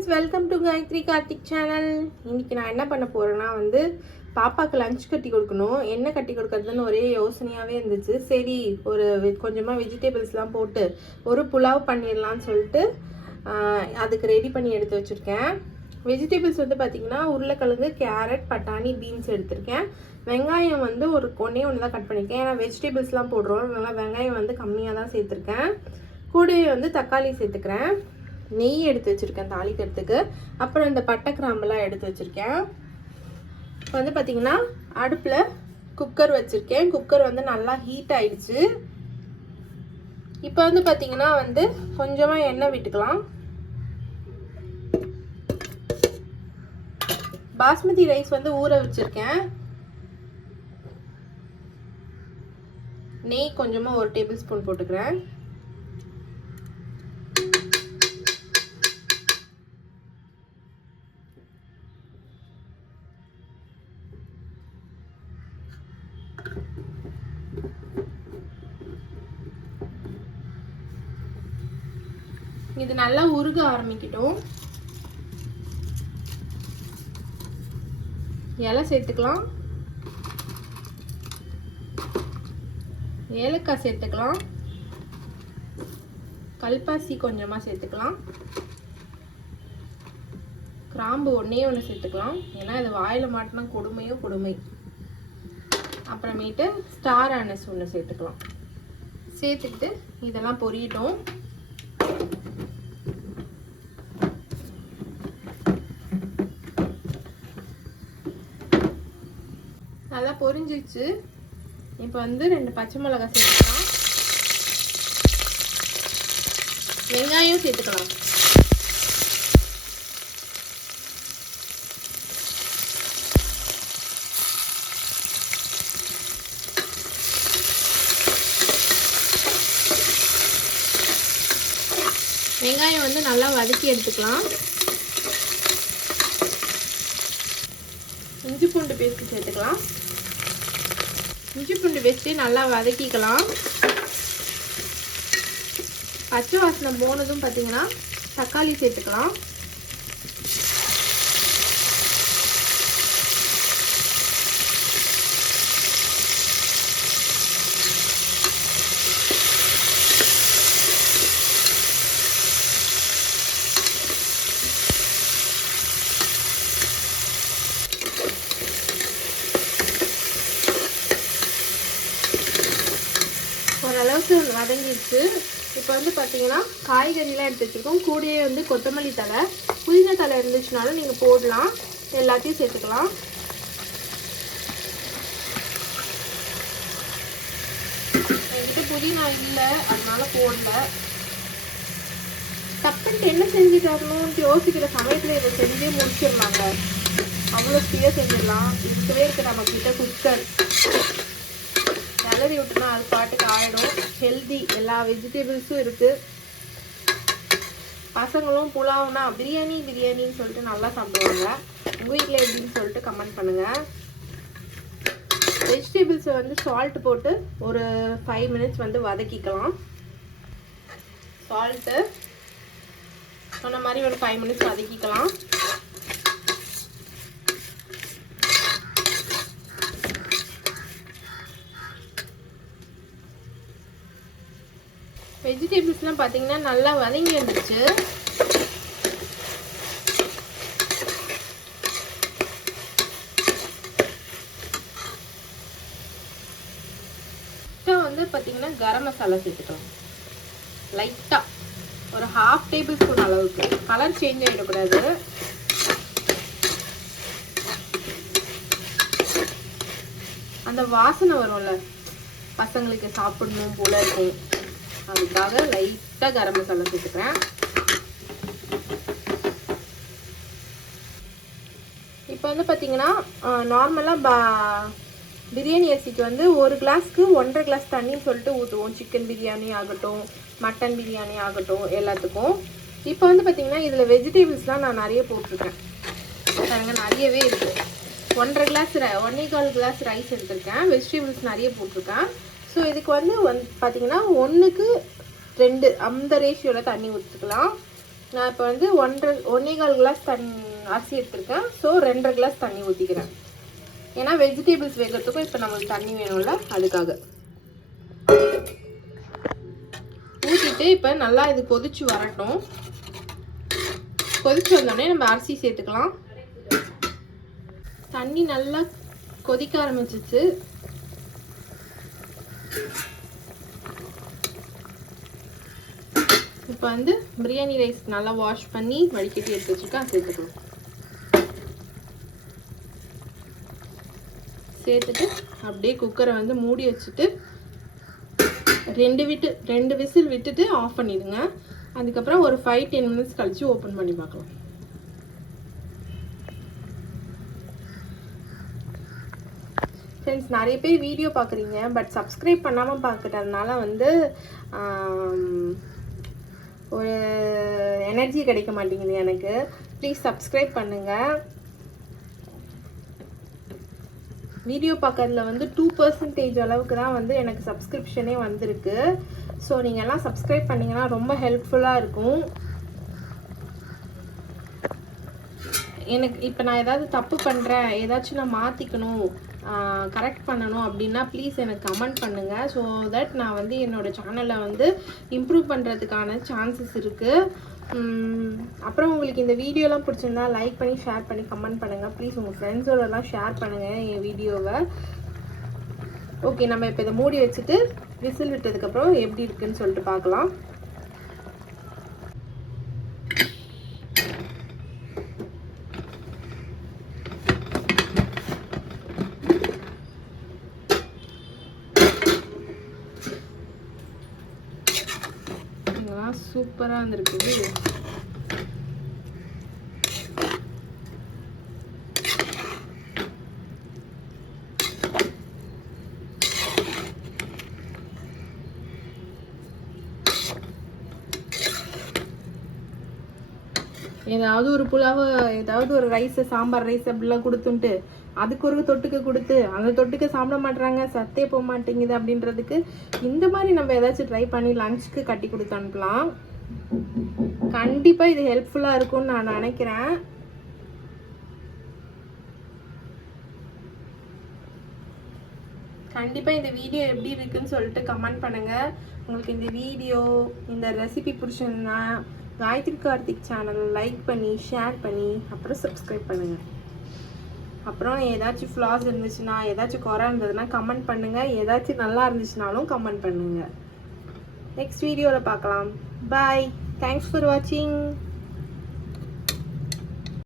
Friends welcome to Gayathri Karthik channel. இன்றைக்கி நான் என்ன பண்ண போகிறேன்னா வந்து பாப்பாவுக்கு லஞ்ச் கட்டி கொடுக்கணும். என்ன கட்டி கொடுக்கறதுன்னு ஒரே யோசனையாகவே இருந்துச்சு. சரி ஒரு கொஞ்சமாக வெஜிடபிள்ஸ்லாம் போட்டு ஒரு புலாவ் பண்ணிடலான்னு சொல்லிட்டு அதுக்கு ரெடி பண்ணி எடுத்து வச்சுருக்கேன். வெஜிடபிள்ஸ் வந்து பார்த்திங்கன்னா உருளைக்கிழங்கு கேரட் பட்டாணி பீன்ஸ் எடுத்திருக்கேன். வெங்காயம் வந்து ஒரு ஒன்றே ஒன்று தான் கட் பண்ணியிருக்கேன் ஏன்னா வெஜிடபிள்ஸ்லாம் போடுறோம். அதனால் வெங்காயம் வந்து கம்மியாக தான் சேர்த்துருக்கேன். கூடவே வந்து தக்காளி சேர்த்துக்கிறேன். நெய் எடுத்து வச்சுருக்கேன் தாளிக்கிறதுக்கு. அப்புறம் இந்த பட்டை கிராம்பெல்லாம் எடுத்து வச்சுருக்கேன். இப்போ வந்து பார்த்திங்கன்னா அடுப்பில் குக்கர் வச்சுருக்கேன். குக்கர் வந்து நல்லா ஹீட் ஆயிடுச்சு. இப்போ வந்து பார்த்திங்கன்னா வந்து கொஞ்சமாக எண்ணெய் விட்டுக்கலாம். பாஸ்மதி ரைஸ் வந்து ஊற வச்சுருக்கேன். நெய் கொஞ்சமாக ஒரு டேபிள் ஸ்பூன் போட்டுக்கிறேன். இது நல்லா உருக ஆரம்பிக்கட்டும். இலை சேர்த்துக்கலாம். ஏலக்காய் சேர்த்துக்கலாம். கல்பாசி கொஞ்சமாக சேர்த்துக்கலாம். கிராம்பு ஒன்றே ஒன்று சேர்த்துக்கலாம். ஏன்னா இது வாயில் மாட்டினா கொடுமையோ கொடுமை. அப்புறமேட்டு ஸ்டார் அனஸ் ஒன்று சேர்த்துக்கலாம். சேர்த்துக்கிட்டு இதெல்லாம் பொரியட்டும் நல்லா பொரிஞ்சிச்சு இப்போ வந்து ரெண்டு பச்சை மிளகாய் சேர்த்துக்கலாம். வெங்காயம் சேர்த்துக்கலாம். வெங்காயம் வந்து நல்லா வதக்கி எடுத்துக்கலாம். இஞ்சி பூண்டு பேஸ்ட் சேர்த்துக்கலாம். இஞ்சி பூண்டு வச்சு நல்லா வதக்கிக்கலாம். பச்சை வாசனை போனதும் பார்த்தீங்கன்னா தக்காளி சேர்த்துக்கலாம். இப்போ வந்து பார்த்தீங்கன்னா காய்கறிலாம் எடுத்து வச்சுருக்கோம். கூடயே வந்து கொத்தமல்லி தழை. புதினா தழை இருந்துச்சுனாலும் நீங்கள் போடலாம். எல்லாத்தையும் சேர்த்துக்கலாம். என்கிட்ட புதினா இல்லை. அதனால போடல. தப்புன்ட்டு என்ன செஞ்சுட்டு வரணும்னு யோசிக்கிற சமயத்தில் இதை செஞ்சே முடிச்சிடலாங்க. அவ்வளோ ஸ்பீடாக செஞ்சிடலாம். இருக்கவே இருக்கு நம்ம கிட்ட குக்கர். கிளறி விட்டுனா அது பாட்டுக்கு ஆயிடும். ஹெல்தி எல்லா வெஜிடபிள்ஸும் இருக்கு. பசங்களும் புலாவ்னா பிரியாணி பிரியாணின்னு சொல்லிட்டு நல்லா சாப்பிடுவாங்க. உங்கள் வீட்டில் எப்படின்னு சொல்லிட்டு கமெண்ட் பண்ணுங்க. வெஜிடபிள்ஸை வந்து சால்ட் போட்டு ஒரு ஃபைவ் மினிட்ஸ் வந்து வதக்கிக்கலாம். சால்ட்டு சொன்ன மாதிரி ஒரு ஃபைவ் மினிட்ஸ் வதக்கிக்கலாம். வெஜிடபிள்ஸ்லாம் பார்த்தீங்கன்னா நல்லா வதங்கி வந்துச்சு வந்து பார்த்தீங்கன்னா கரம் மசாலா சேர்த்துட்டோம் லைட்டாக ஒரு ஹாஃப் டேபிள் ஸ்பூன் அளவுக்கு. கலர் சேஞ்ச் ஆகிடக்கூடாது அந்த வாசனை வரும்ல. பசங்களுக்கு சாப்பிடணும் போல இருக்கும். அதுக்காக லைட்டாக கரம் மசாலா சேர்த்துக்கிறேன். இப்போ வந்து பார்த்தீங்கன்னா நார்மலாக பா பிரியாணி அரிசிக்கு வந்து ஒரு கிளாஸ்க்கு ஒன்றரை கிளாஸ் தண்ணின்னு சொல்லிட்டு ஊற்றுவோம் சிக்கன் பிரியாணி ஆகட்டும் மட்டன் பிரியாணி ஆகட்டும் எல்லாத்துக்கும். இப்போ வந்து பார்த்தீங்கன்னா இதில் வெஜிடபிள்ஸ்லாம் நான் நிறைய போட்டிருக்கேன். பாருங்க நிறையவே இருக்குது ஒன்றரை கிளாஸ் ஒன்றே கால் கிளாஸ் ரைஸ் எடுத்திருக்கேன். வெஜிடபிள்ஸ் நிறைய போட்டிருக்கேன். ஸோ இதுக்கு வந்து வந் பார்த்தீங்கன்னா ஒன்றுக்கு ரெண்டு அந்த ரேஷியோவில் தண்ணி ஊற்றிக்கலாம் நான் இப்போ வந்து ஒன்றரை ஒன்றே கால் கிளாஸ் தண்ணி அரிசி எடுத்துருக்கேன். ஸோ ரெண்டரை கிளாஸ் தண்ணி ஊற்றிக்கிறேன் ஏன்னா வெஜிடபிள்ஸ் வேகிறதுக்கும் இப்போ நம்மளுக்கு தண்ணி வேணும்ல அதுக்காக. ஊற்றிட்டு இப்போ நல்லா இது கொதிச்சு வரட்டும். கொதிச்சு வந்தோடனே நம்ம அரிசி சேர்த்துக்கலாம். தண்ணி நல்லா கொதிக்க ஆரம்பிச்சிச்சு. இப்போ வந்து பிரியாணி ரைஸ் நல்லா வாஷ் பண்ணி வடிகட்டி எடுத்து வச்சுருக்கேன் சேர்த்துக்கலாம். சேர்த்துட்டு அப்படியே குக்கரை வந்து மூடி வச்சுட்டு ரெண்டு விட்டு ரெண்டு விசில் விட்டுட்டு ஆஃப் பண்ணிடுங்க. அதுக்கப்புறம் ஒரு ஃபைவ் டென் மினிட்ஸ் கழித்து ஓப்பன் பண்ணி பார்க்கலாம். ஃப்ரெண்ட்ஸ் நிறைய பேர் வீடியோ பார்க்குறீங்க பட் சப்ஸ்கிரைப் பண்ணாமல் பார்க்குறதுனால வந்து ஒரு எனர்ஜி கிடைக்க மாட்டேங்குது எனக்கு. ப்ளீஸ் சப்ஸ்கிரைப் பண்ணுங்கள் வீடியோ பார்க்கறதுல வந்து டூ பர்சன்டேஜ் அளவுக்கு தான் வந்து எனக்கு சப்ஸ்கிரிப்ஷனே வந்திருக்கு. ஸோ நீங்கள் எல்லாம் சப்ஸ்கிரைப் பண்ணிங்கன்னா ரொம்ப ஹெல்ப்ஃபுல்லாக இருக்கும். எனக்கு இப்போ நான் ஏதாவது தப்பு பண்ணுறேன் ஏதாச்சும் நான் மாற்றிக்கணும் கரெக்ட் பண்ணணும் அப்படின்னா ப்ளீஸ் எனக்கு கமெண்ட் பண்ணுங்கள் ஸோ தட் நான் வந்து என்னோடய சேனலை வந்து இம்ப்ரூவ் பண்ணுறதுக்கான சான்சஸ் இருக்குது அப்புறம் உங்களுக்கு இந்த வீடியோலாம் பிடிச்சிருந்தா லைக் பண்ணி ஷேர் பண்ணி கமெண்ட் பண்ணுங்கள் ப்ளீஸ் உங்கள் ஃப்ரெண்ட்ஸோடலாம் ஷேர் பண்ணுங்கள் என் வீடியோவை ஓகே நம்ம இப்போ இதை மூடி வச்சுட்டு விசில் விட்டதுக்கப்புறம் எப்படி இருக்குன்னு சொல்லிட்டு பார்க்கலாம் இதெல்லாம் சூப்பராக இருந்திருக்குது. ஏதாவது ஒரு புலாவை ஏதாவது ஒரு ரைஸ் சாம்பார் ரைஸ் அப்படிலாம் கொடுத்துன்ட்டு அதுக்கு ஒரு தொட்டுக்கு கொடுத்து அந்த தொட்டுக்க சாப்பிட மாட்டுறாங்க சத்தே போக மாட்டேங்குது அப்படின்றதுக்கு இந்த மாதிரி நம்ம ஏதாச்சும் ட்ரை பண்ணி லஞ்சுக்கு கட்டி கொடுத்து அனுப்பலாம். கண்டிப்பாக இது ஹெல்ப்ஃபுல்லாக இருக்கும்னு நான் நினைக்கிறேன். கண்டிப்பாக இந்த வீடியோ எப்படி இருக்குன்னு சொல்லிட்டு கமெண்ட் பண்ணுங்கள் உங்களுக்கு இந்த வீடியோ இந்த ரெசிபி பிடிச்சிருந்தா காயத்ரி கார்த்திக் சேனல் லைக் பண்ணி ஷேர் பண்ணி அப்புறம் சப்ஸ்கிரைப் பண்ணுங்கள் அப்புறம் ஏதாச்சும் ஃப்ளாஸ் இருந்துச்சுன்னா ஏதாச்சும் குறை இருந்ததுன்னா கமெண்ட் பண்ணுங்கள் ஏதாச்சும் நல்லா இருந்துச்சுனாலும் கமெண்ட் பண்ணுங்கள் நெக்ஸ்ட் வீடியோவில் பார்க்கலாம். பாய் தேங்க்ஸ் ஃபார் வாட்சிங்